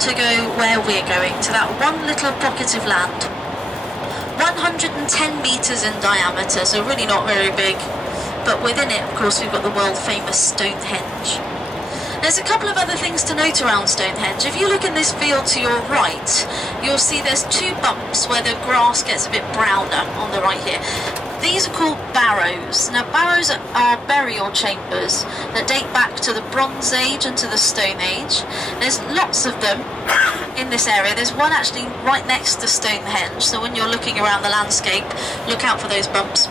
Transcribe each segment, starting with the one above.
to go where we're going, to that one little pocket of land. 110 metres in diameter, so really not very big. But within it, of course, we've got the world famous Stonehenge. There's a couple of other things to note around Stonehenge. If you look in this field to your right, you'll see there's two bumps where the grass gets a bit browner on the right here. These are called barrows. Now, barrows are burial chambers that date back to the Bronze Age and to the Stone Age. There's lots of them in this area. There's one actually right next to Stonehenge, so when you're looking around the landscape, look out for those bumps.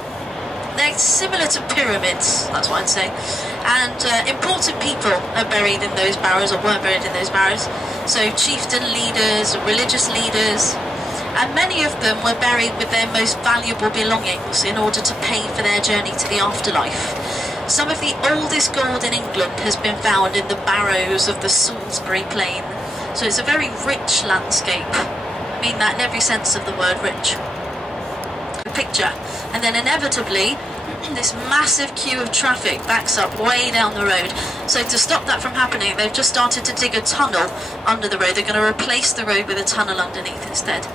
They're similar to pyramids, that's what I'd say. And important people are buried in those barrows, or were buried in those barrows. So chieftain leaders, religious leaders, and many of them were buried with their most valuable belongings in order to pay for their journey to the afterlife. Some of the oldest gold in England has been found in the barrows of the Salisbury Plain. So it's a very rich landscape. I mean that in every sense of the word rich. A picture. And then inevitably, this massive queue of traffic backs up way down the road. So to stop that from happening, they've just started to dig a tunnel under the road. They're going to replace the road with a tunnel underneath instead.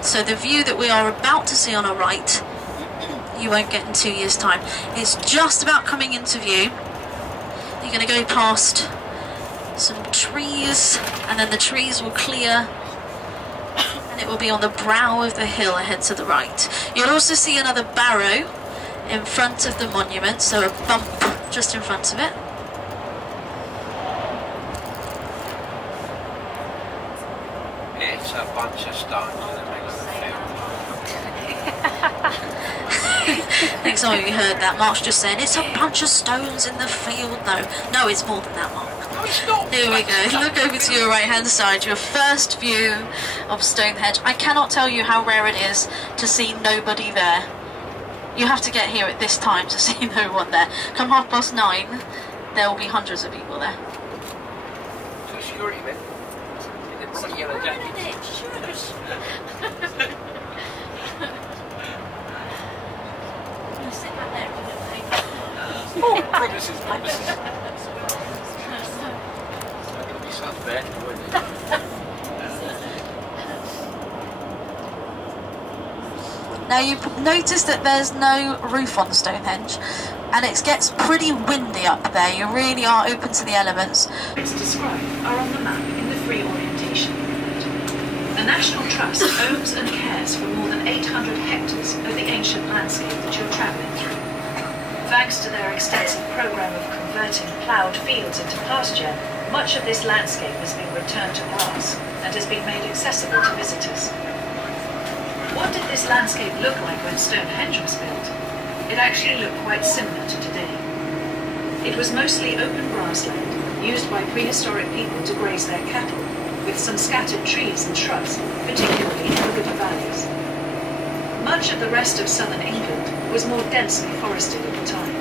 So the view that we are about to see on our right, you won't get in 2 years' time. It's just about coming into view. You're going to go past some trees, and then the trees will clear, and it will be on the brow of the hill ahead to the right. You'll also see another barrow in front of the monument, so a bump just in front of it. It's a bunch of stones in the middle of the field. I think some of you heard that. Mark's just saying, it's a bunch of stones in the field. No, it's more than that, Mark. No, it's not. Here we go. Look over to your right hand side, your first view of Stonehenge. I cannot tell you how rare it is to see nobody there. You have to get here at this time to see no one there. Come 9:30, there will be hundreds of people there. So security men. In the bright yellow jackets. Sit back there. Oh, promises. That'll be some bad, wouldn't it? Now you've noticed that there's no roof on Stonehenge, and it gets pretty windy up there. You really are open to the elements. It's described are on the map in the free orientation. The National Trust owns and cares for more than 800 hectares of the ancient landscape that you're travelling through. Thanks to their extensive programme of converting ploughed fields into pasture, much of this landscape has been returned to grass and has been made accessible to visitors. What did this landscape look like when Stonehenge was built? It actually looked quite similar to today. It was mostly open grassland, used by prehistoric people to graze their cattle, with some scattered trees and shrubs, particularly in the river valleys. Much of the rest of southern England was more densely forested at the time.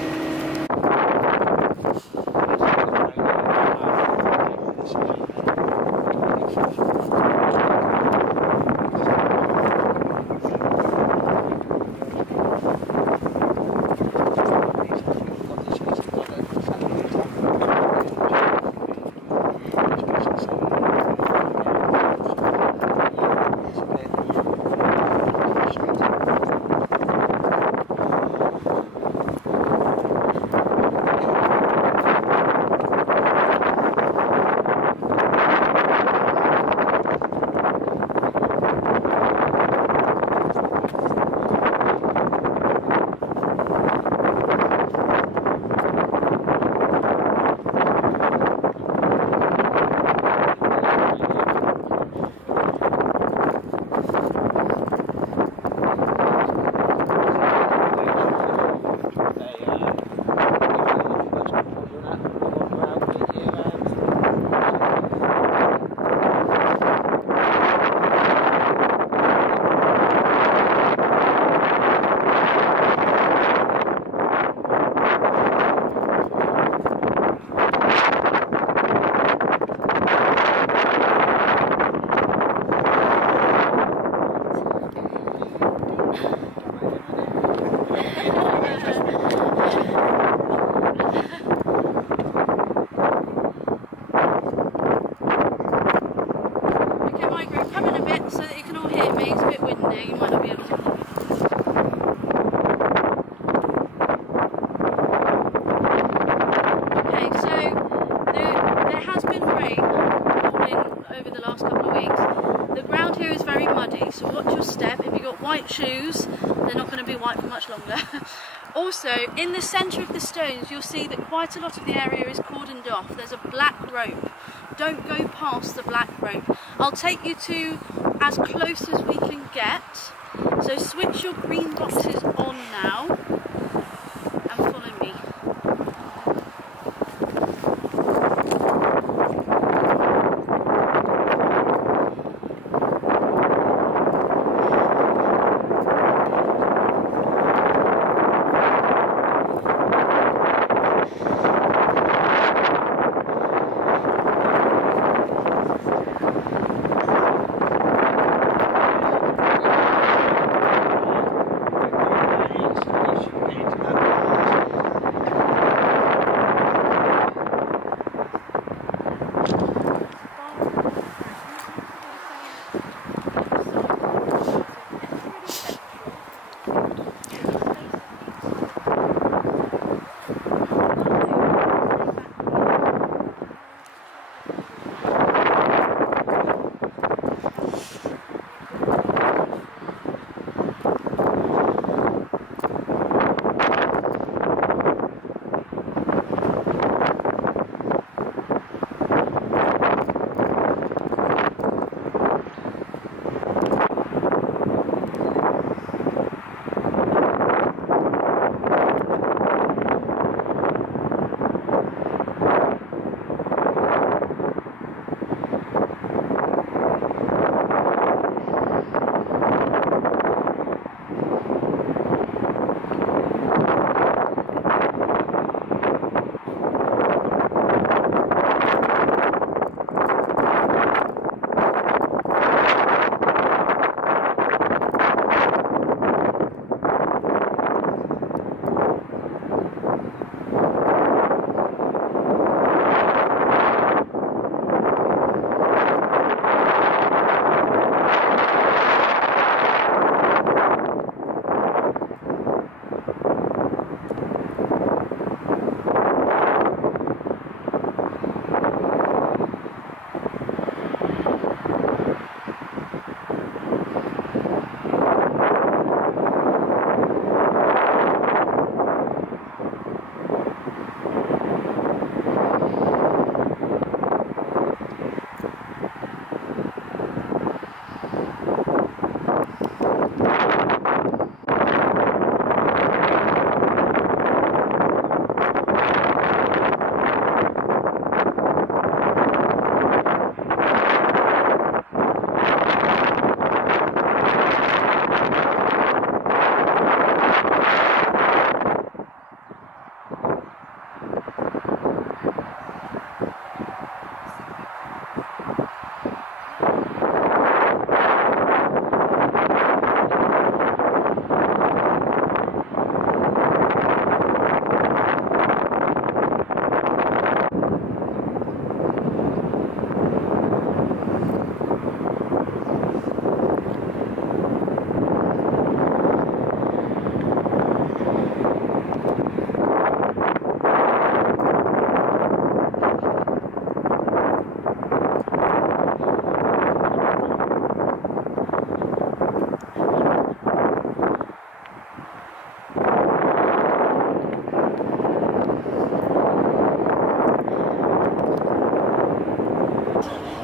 shoes, they're not going to be white for much longer. Also, in the centre of the stones, you'll see that quite a lot of the area is cordoned off. There's a black rope. Don't go past the black rope. I'll take you to as close as we can get. So switch your green boxes on now and follow me.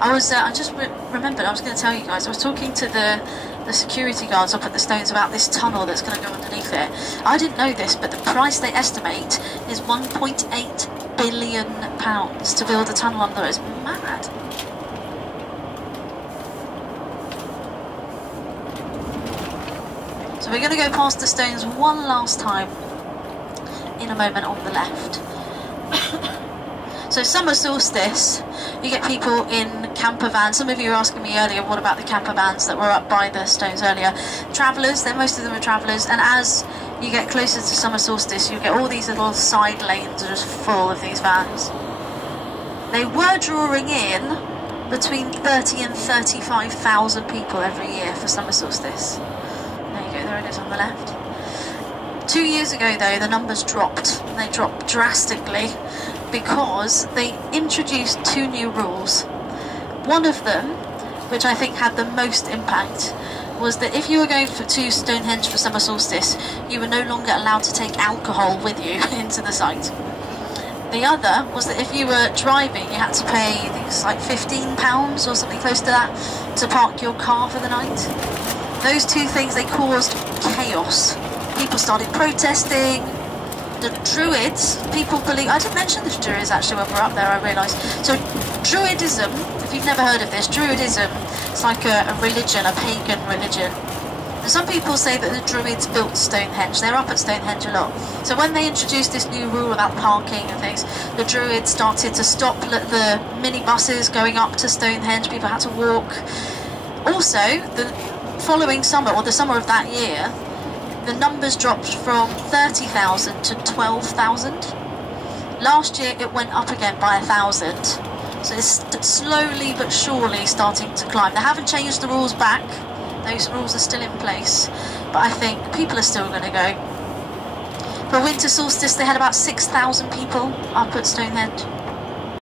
I just remembered, I was going to tell you guys, I was talking to the security guards up at the stones about this tunnel that's going to go underneath it. I didn't know this, but the price they estimate is £1.8 billion to build a tunnel under it. It's mad. So we're going to go past the stones one last time in a moment on the left. So summer solstice, you get people in camper vans. Some of you were asking me earlier, what about the camper vans that were up by the stones earlier? Travellers, most of them are travellers, and as you get closer to summer solstice, you get all these little side lanes just full of these vans. They were drawing in between 30 and 35,000 people every year for summer solstice. There you go, there it is on the left. 2 years ago though, the numbers dropped. They dropped drastically because they introduced 2 new rules. One of them, which I think had the most impact, was that if you were going to Stonehenge for summer solstice, you were no longer allowed to take alcohol with you into the site. The other was that if you were driving, you had to pay, I think it's like £15 or something close to that, to park your car for the night. Those two things, they caused chaos. People started protesting. The Druids, people believe, I didn't mention the Druids actually when we were up there, I realised. So Druidism, if you've never heard of this, Druidism, it's like a religion, a pagan religion. And some people say that the Druids built Stonehenge. They're up at Stonehenge a lot. So when they introduced this new rule about parking and things, the Druids started to stop the minibuses going up to Stonehenge. People had to walk. Also, the following summer, or the summer of that year, the numbers dropped from 30,000 to 12,000. Last year it went up again by 1,000. So it's slowly but surely starting to climb. They haven't changed the rules back. Those rules are still in place. But I think people are still going to go. For winter solstice they had about 6,000 people up at Stonehenge.